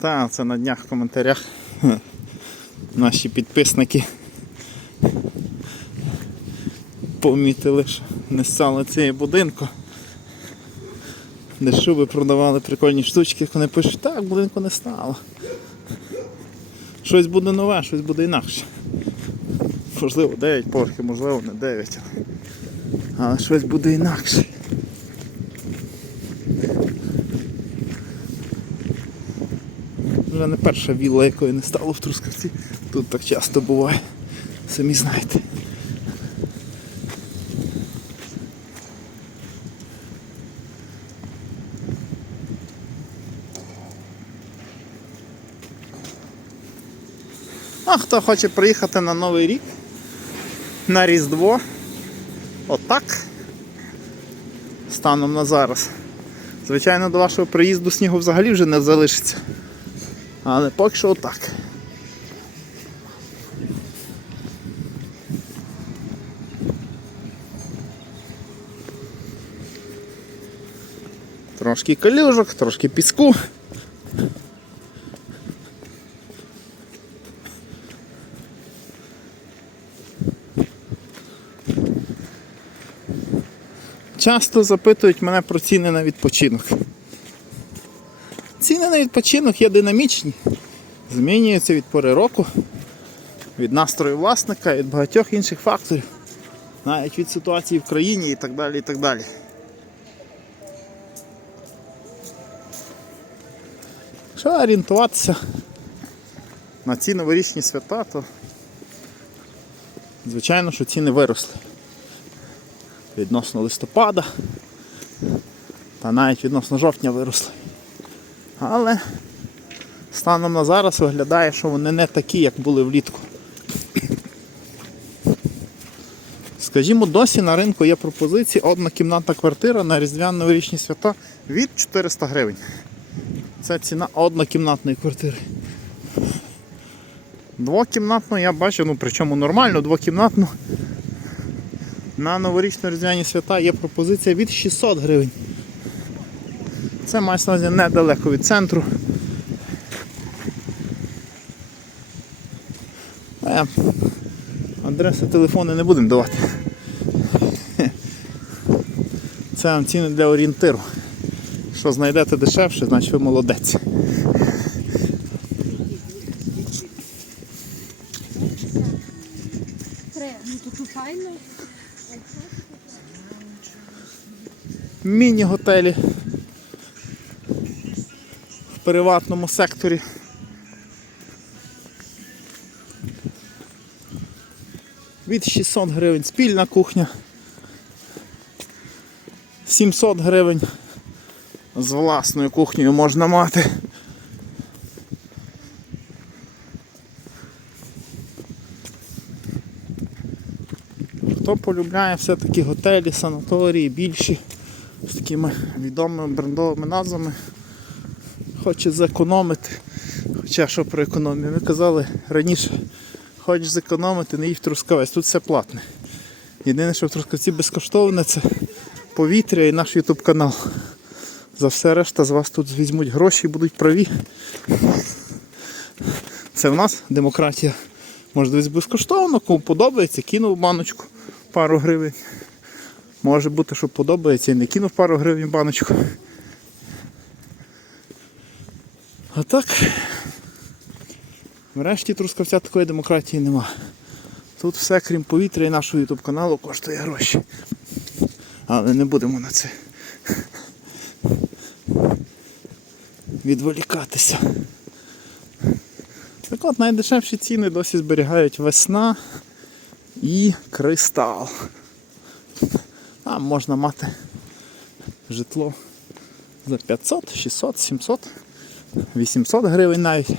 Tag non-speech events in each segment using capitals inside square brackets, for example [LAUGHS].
Та, це на днях в коментарях [LAUGHS] наші підписники помітили, що не стало цієї будинку. Де шуби продавали прикольні штучки, як вони пишуть, так, будинку не стало. Щось буде нове, щось буде інакше. Можливо, 9 поверхів, можливо, не 9. Але щось буде інакше. Вже не перша вілла, якої не стало в Трускавці. Тут так часто буває. Самі знаєте. А хто хоче приїхати на Новий рік, на Різдво, отак, станом на зараз. Звичайно, до вашого приїзду снігу взагалі вже не залишиться. Але поки що отак. Трошки калюжок, трошки піску. Часто запитують мене про ціни на відпочинок. Ціни на відпочинок є динамічні, змінюються від пори року, від настрою власника, від багатьох інших факторів, навіть від ситуації в країні і так далі. і так далі. Якщо орієнтуватися на ці новорічні свята, то звичайно, що ціни виросли відносно листопада та навіть відносно жовтня виросли. Але станом на зараз виглядає, що вони не такі, як були влітку. Скажімо, досі на ринку є пропозиції однокімнатна квартира на різдвяно-новорічні свята від 400 гривень. Це ціна однокімнатної квартири. Двокімнатну я бачу, ну причому нормально, двокімнатну на новорічно-різдвяні свята є пропозиція від 600 гривень. Це на увазі недалеко від центру. Е, Адреси телефони не будемо давати. Це вам ціни для орієнтиру. Що знайдете дешевше, значить ви молодець. Міні-готелі приватному секторі. Від 600 гривень спільна кухня. 700 гривень з власною кухнею можна мати. Хто полюбляє все-таки готелі, санаторії більші з такими відомими брендовими назвами, хоче зекономити. Хоча що про економію? Ми казали раніше, хочеш зекономити, не в Трускавець, тут все платне. Єдине, що в Трускавці безкоштовне, це повітря і наш ютуб канал. За все решта з вас тут візьмуть гроші і будуть праві. Це в нас демократія. Може десь безкоштовно, кому подобається, кинув баночку пару гривень. Може бути, що подобається і не кинув пару гривень баночку. А так, врешті трускавця такої демократії нема. Тут все, крім повітря і нашого ютуб каналу, коштує гроші. Але не будемо на це відволікатися. Так от найдешевші ціни досі зберігають весна і кристал. Там можна мати житло за 500, 600, 700, 800 гривень навіть.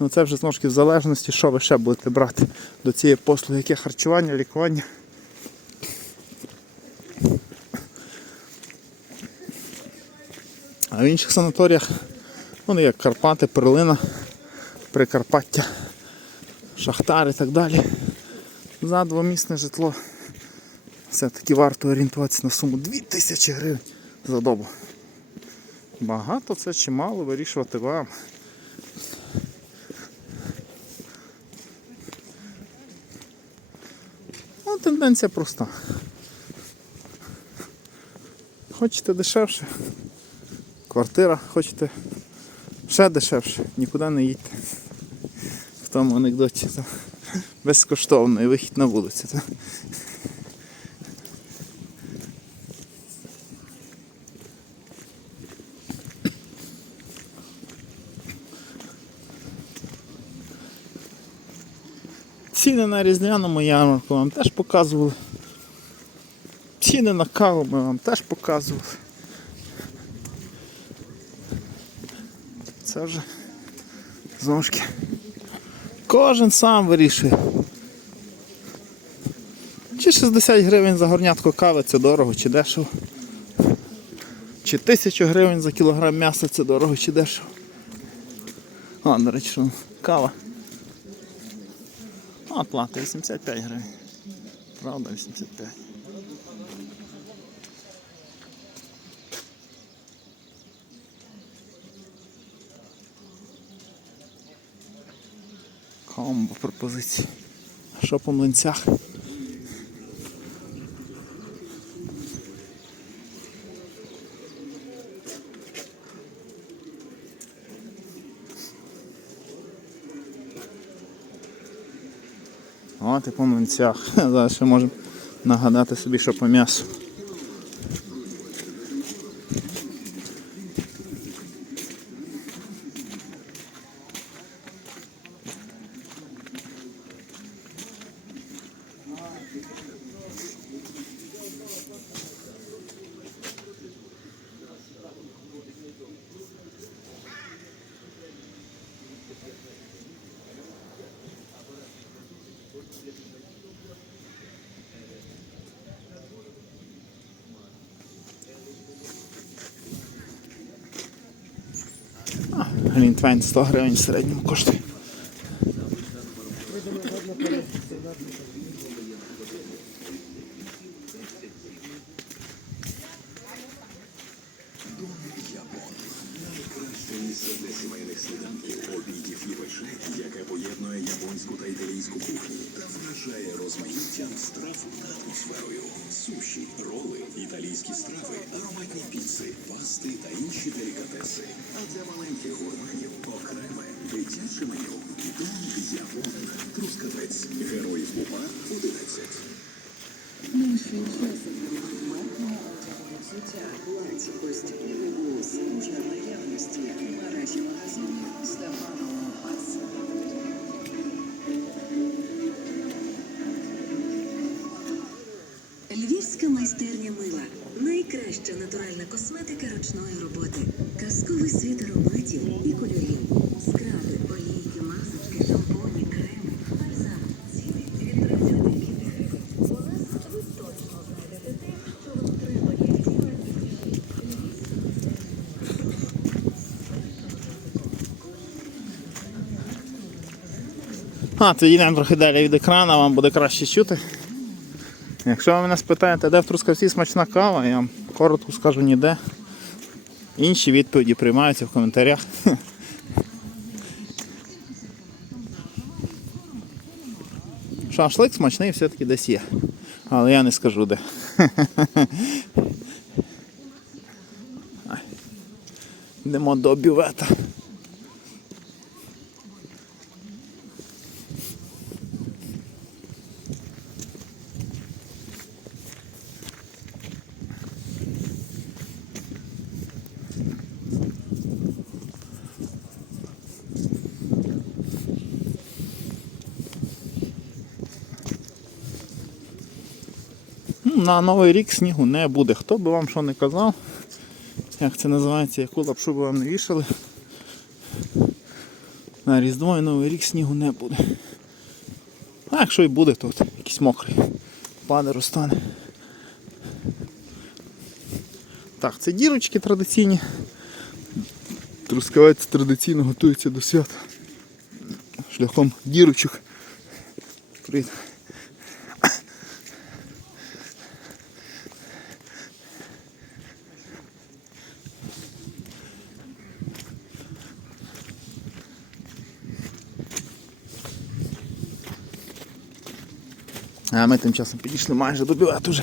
Ну це вже знову ж в залежності, що ви ще будете брати до цієї послуги, яке харчування, лікування. А в інших санаторіях, вони як Карпати, Перлина, Прикарпаття, Шахтар і так далі. За двомісне житло все-таки варто орієнтуватися на суму 2000 гривень за добу. Багато це чимало вирішувати вам. Ну, Тенденція проста. Хочете дешевше, квартира хочете ще дешевше, нікуди не їдьте. В тому анекдоті безкоштовний вихід на вулицю. Ціни на різдвяному ярмарку вам теж показували. Ціни на каву ми вам теж показували. Це вже ж. Кожен сам вирішує. Чи 60 гривень за горнятку кави це дорого чи дешево. Чи 1000 гривень за кілограм м'яса це дорого чи дешево. А, до речі, кава. А, плата 85 гривень. Правда, 85. Комбо пропозиції. Що по млинцях? От і по млинцях. [LAUGHS] Зараз ще можемо нагадати собі, що по м'ясу. Глінтвейн 100 гривень в середньому коштує. Для сімейних сніданків, обідів і вечер, яке поєднує японську та італійську кухні та вражає розмаїттям страв та атмосферою. Суші, роли, італійські страви, ароматні піци, пасти та інші делікатеси. А для маленьких гурманів окреме дитяче меню. Дом Япон. Трускавець. Героїв УПА 11. Платі постійний голос, дружна наявності, мережі магазинів Стефанова Ас. Львівська майстерня мила. Найкраща натуральна косметика ручної роботи. Казковий світ ароматів і кольорів. Скраби, олійки, масочки, шампуні, креми, бальзами. Ціни від 35 гривень. У нас ви точно знайдете те, що вам треба. А, тоді йдемо трохи далі від екрану, вам буде краще чути. Якщо ви мене спитаєте, де в Трускавці смачна кава, я вам коротко скажу ніде. Інші відповіді приймаються в коментарях. [LAUGHS] Шашлик смачний все-таки десь є. Але я не скажу де. [LAUGHS] Йдемо до бювета. На Новий рік снігу не буде. Хто би вам що не казав, як це називається, яку лапшу би вам не вішали. На Різдво і Новий рік снігу не буде. А якщо і буде, то якийсь мокрий. Паде, розтане. Так, це дірочки традиційні. Трускавець традиційно готується до свята. Шляхом дірочок. Привіт. А ми тим часом підійшли майже до білету вже.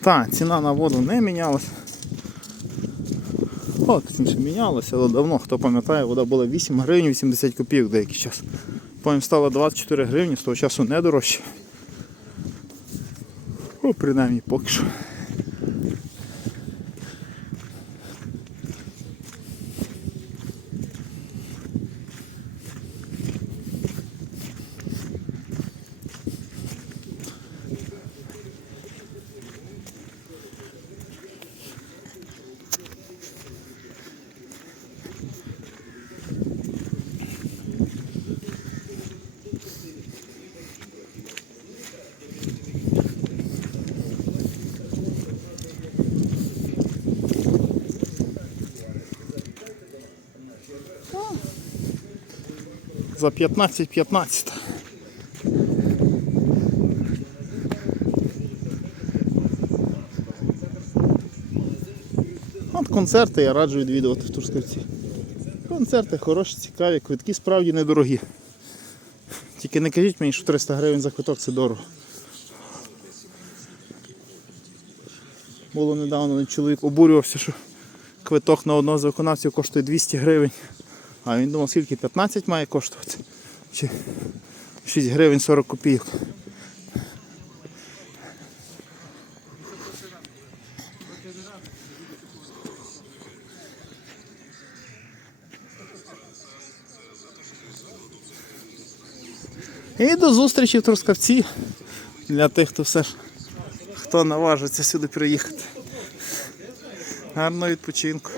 Так, ціна на воду не мінялась. О, точніше мінялася, але давно, хто пам'ятає, вода була 8 гривень 80 копійок деякий час. Потім стало 24 гривні, з того часу не дорожче. О, принаймні поки що. За 15-15. От концерти я раджу відвідувати в Турскавці. Концерти хороші, цікаві, квитки справді недорогі. Тільки не кажіть мені, що 300 гривень за квиток це дорого. Було недавно чоловік обурювався, що квиток на одного з виконавців коштує 200 гривень. А він думав, скільки 15 має коштувати? Чи 6 гривень 40 копійок. І до зустрічі в Трускавці для тих, хто все ж хто наважиться сюди приїхати. Гарного відпочинку.